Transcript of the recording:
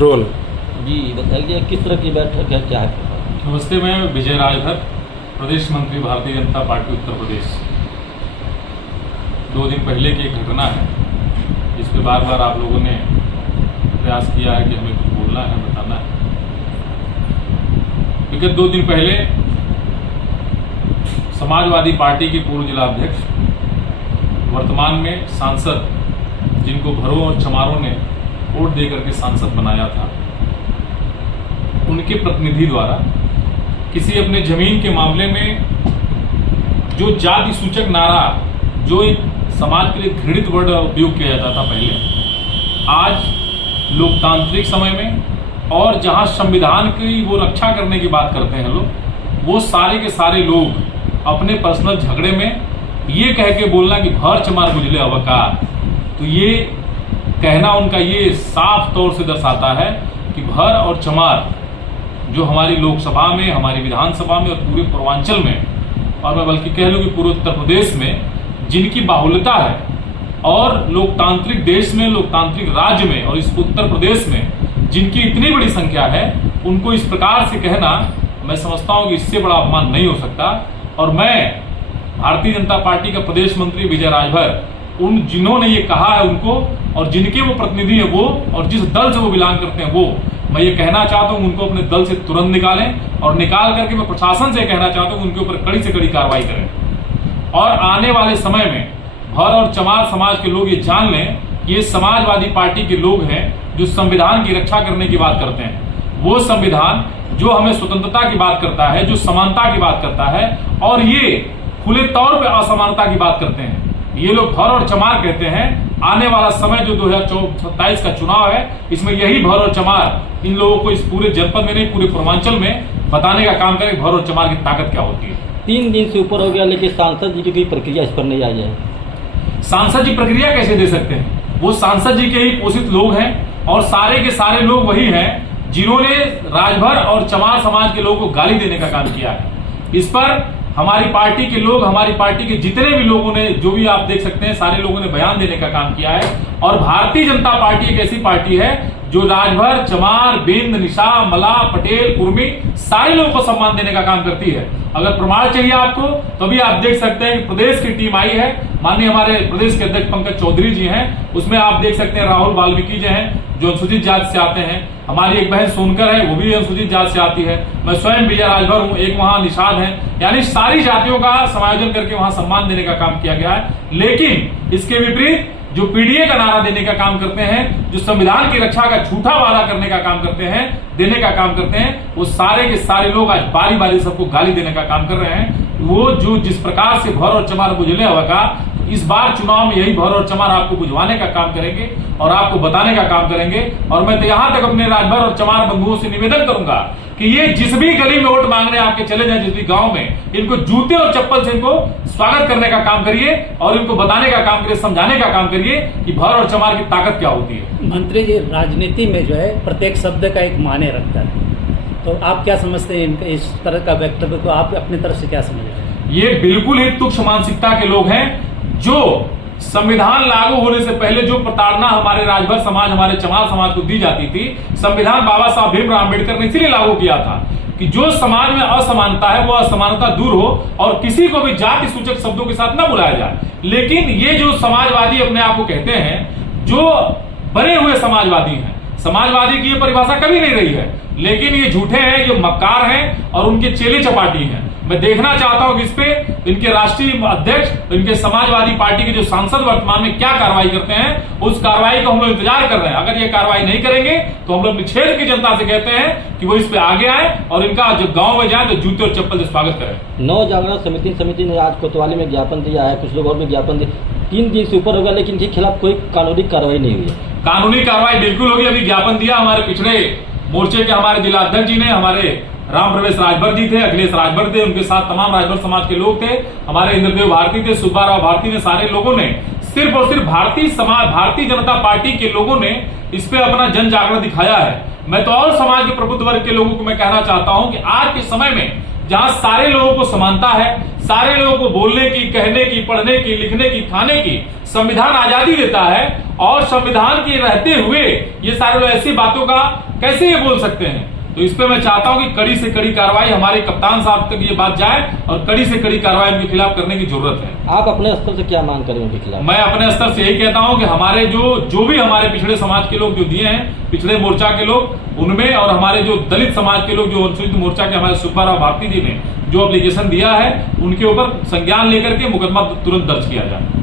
Role. जी बताइए किस तरह की बैठक है, क्या है? नमस्ते, मैं विजय राजभर, प्रदेश मंत्री भारतीय जनता पार्टी उत्तर प्रदेश। 2 दिन पहले की एक घटना है जिस पे बार बार आप लोगों ने प्रयास किया है कि हमें कुछ बोलना है, बताना है। विगत 2 दिन पहले समाजवादी पार्टी के पूर्व जिलाध्यक्ष, वर्तमान में सांसद, जिनको भरों और चमारों ने वोट देकर के सांसद बनाया था, उनके प्रतिनिधि द्वारा किसी अपने जमीन के मामले में जो जाति सूचक नारा, जो एक समाज के लिए घृणित वर्ड उपयोग किया जाता था पहले, आज लोकतांत्रिक समय में और जहां संविधान की वो रक्षा करने की बात करते हैं लोग, वो सारे के सारे लोग अपने पर्सनल झगड़े में ये कह के बोलना कि भर चमार गुजले अवकार, तो ये कहना उनका ये साफ तौर से दर्शाता है कि भर और चमार जो हमारी लोकसभा में, हमारी विधानसभा में और पूरे पूर्वांचल में, और मैं बल्कि कह लूँ कि पूरे उत्तर प्रदेश में जिनकी बाहुल्यता है, और लोकतांत्रिक देश में, लोकतांत्रिक राज्य में और इस उत्तर प्रदेश में जिनकी इतनी बड़ी संख्या है, उनको इस प्रकार से कहना, मैं समझता हूं कि इससे बड़ा अपमान नहीं हो सकता। और मैं भारतीय जनता पार्टी का प्रदेश मंत्री विजय राजभर, उन जिन्होंने ये कहा है उनको, और जिनके वो प्रतिनिधि है वो, और जिस दल से वो बिलोंग करते हैं वो, मैं ये कहना चाहता हूं उनको अपने दल से तुरंत निकालें, और निकाल करके मैं प्रशासन से कहना चाहता हूं उनके ऊपर कड़ी से कड़ी कार्रवाई करें। और आने वाले समय में भर और चमार समाज के लोग ये जान लें कि ये समाजवादी पार्टी के लोग हैं जो संविधान की रक्षा करने की बात करते हैं। वो संविधान जो हमें स्वतंत्रता की बात करता है, जो समानता की बात करता है, और ये खुले तौर पे असमानता की बात करते हैं। ये लोग भर और चमार कहते हैं। आने वाला समय जो 2027 का चुनाव है, इसमें यही भर और चमार इन लोगों को इस पूरे जनपद में नहीं, पूरे पूर्वांचल में बताने का काम करें भर और चमार की ताकत क्या होती है। 3 दिन से ऊपर हो गया, लेकिन सांसद जी की कोई प्रक्रिया इस पर नहीं आई है। सांसद जी प्रक्रिया कैसे दे सकते हैं? वो सांसद जी के ही पोषित लोग हैं, और सारे के सारे लोग वही हैं जिन्होंने राजभर और चमार समाज के लोगों को गाली देने का काम किया है। इस पर हमारी पार्टी के लोग, हमारी पार्टी के जितने भी लोगों ने, जो भी आप देख सकते हैं, सारे लोगों ने बयान देने का काम किया है। और भारतीय जनता पार्टी एक ऐसी पार्टी है जो राजभर, चमार, बिंद, निशा, मला, पटेल, कुर्मी, सारे लोगों को सम्मान देने का काम करती है। अगर प्रमाण चाहिए आपको तो भी आप देख सकते हैं कि प्रदेश की टीम आई है, माननीय हमारे प्रदेश के अध्यक्ष पंकज चौधरी जी हैं, उसमें आप देख सकते हैं राहुल वाल्मीकि जी हैं जो अनुसूचित जाति से आते हैं, हमारी एक बहन सोनकर है वो भी अनुसूचित जाति से आती है, मैं स्वयं विजय राजभर हूं, एक वहां निषाद है, यानी सारी जातियों का समायोजन करके वहां सम्मान देने का काम किया गया है। लेकिन इसके विपरीत जो पीडीए का नारा देने का काम करते हैं, जो संविधान की रक्षा का झूठा वादा करने का काम करते हैं, देने का काम करते हैं, वो सारे के सारे लोग आज बारी बारी सबको गाली देने का काम कर रहे हैं। वो जो जिस प्रकार से भर और चमार बुझले होगा, इस बार चुनाव में यही भर और चमार आपको बुझवाने का काम करेंगे और आपको बताने का काम करेंगे। और मैं तो यहां तक अपने राजभर और चमार बंधुओं से निवेदन करूंगा कि ये जिस भी गली में वोट मांगने आपके चले जाए, जिस भी गांव में, इनको जूते और चप्पल से इनको स्वागत करने का काम करिए और इनको बताने का काम करिए, समझाने का काम करिए कि भर और चमार की ताकत क्या होती है। मंत्री जी, राजनीति में जो है प्रत्येक शब्द का एक माने रखता है, तो आप क्या समझते हैं इनका इस तरह का वक्तव्य को आप अपनी तरफ से क्या समझते हैं? ये बिल्कुल ही तुच्छ मानसिकता के लोग हैं जो संविधान लागू होने से पहले जो प्रताड़ना हमारे राजभर समाज, हमारे चमार समाज को दी जाती थी, संविधान बाबा साहब भीमराव अम्बेडकर ने इसीलिए लागू किया था कि जो समाज में असमानता है वो असमानता दूर हो और किसी को भी जाति सूचक शब्दों के साथ न बुलाया जाए। लेकिन ये जो समाजवादी अपने आप को कहते हैं, जो बने हुए समाजवादी हैं, समाजवादी की ये परिभाषा कभी नहीं रही है, लेकिन ये झूठे हैं, ये मक्कार हैं और उनके चेले चपाटी हैं। मैं देखना चाहता हूं कि इस पे इनके राष्ट्रीय अध्यक्ष, इनके समाजवादी पार्टी के जो सांसद वर्तमान में क्या कार्रवाई करते हैं, उस कार्रवाई का हम लोग इंतजार कर रहे हैं। अगर ये कार्रवाई नहीं करेंगे तो हम लोग अपने क्षेत्र की जनता से कहते हैं कि वो इस पे आगे आए और इनका जब गांव में जाए तो जूते और चप्पल से स्वागत करें। नव जागरण समिति ने आज कोतवाली में ज्ञापन दिया है, कुछ लोग और भी ज्ञापन दिए, 3 दिन से ऊपर होगा, लेकिन इनके खिलाफ कोई कानूनी कार्रवाई नहीं हुई है। कानूनी कार्रवाई बिल्कुल होगी। अभी ज्ञापन दिया हमारे पिछड़े मोर्चे के हमारे जिला अध्यक्ष जी ने, हमारे राम प्रवेश राजभर जी थे, अखिलेश राजभर थे, उनके साथ तमाम राजभर समाज के लोग थे, हमारे इंद्रदेव भारती थे, सुब्बाराव भारती ने, सारे लोगों ने सिर्फ और सिर्फ भारतीय जनता पार्टी के लोगों ने इस पे अपना जन जागरण दिखाया है। मैं तो और समाज के प्रबुद्ध वर्ग के लोगों को मैं कहना चाहता हूं कि आज के समय में जहां सारे लोगों को समानता है, सारे लोगों को बोलने की, कहने की, पढ़ने की, लिखने की, खाने की संविधान आजादी देता है, और संविधान के रहते हुए ये सारे लोग ऐसी बातों का कैसे ये बोल सकते हैं? तो इस पे मैं चाहता हूं कि कड़ी से कड़ी कार्रवाई हमारे कप्तान साहब तक ये बात जाए और कड़ी से कड़ी कार्रवाई उनके खिलाफ करने की जरूरत है। आप अपने स्तर से क्या मांग करें उनके खिलाफ? मैं अपने स्तर से यही कहता हूं कि हमारे जो भी हमारे पिछड़े समाज के लोग जो दिए हैं, पिछड़े मोर्चा के लोग, उनमें, और हमारे जो दलित समाज के लोग, जो अनुसूचित मोर्चा के हमारे सुब्बाराव भारती जी ने जो एप्लीकेशन दिया है, उनके ऊपर संज्ञान लेकर के मुकदमा तुरंत दर्ज किया जाए।